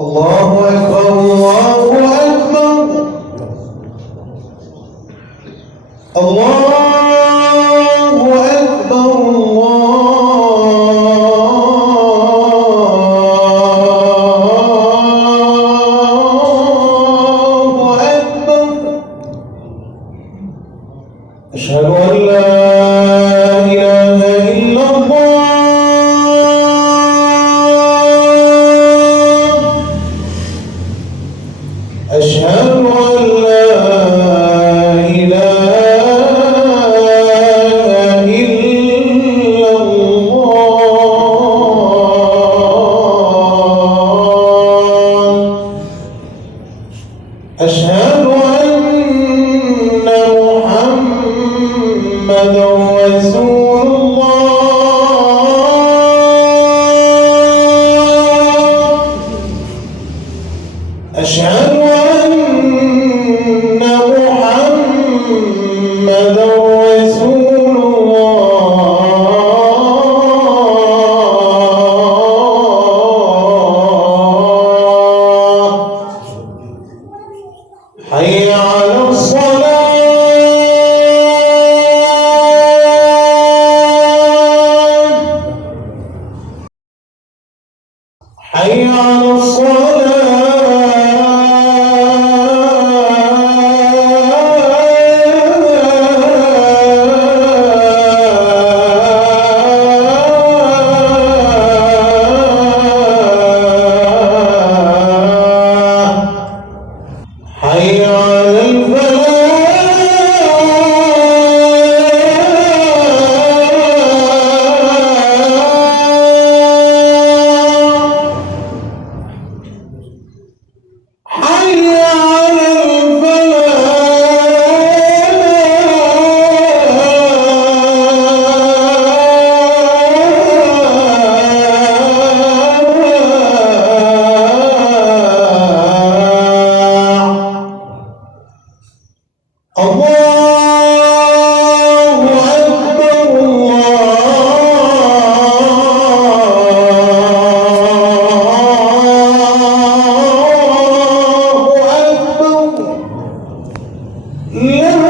الله أكبر الله أكبر الله أكبر الله أكبر. أشهد أن لا إله إلا الله. أشهد أن لا إله إلا الله. أشهد أن محمدا رسول الله. أشهد أن محمدا رسول الله. حي على الصلاة. حي على حي على الفلاح. حي على الفلاح. الله أكبر الله أكبر. لا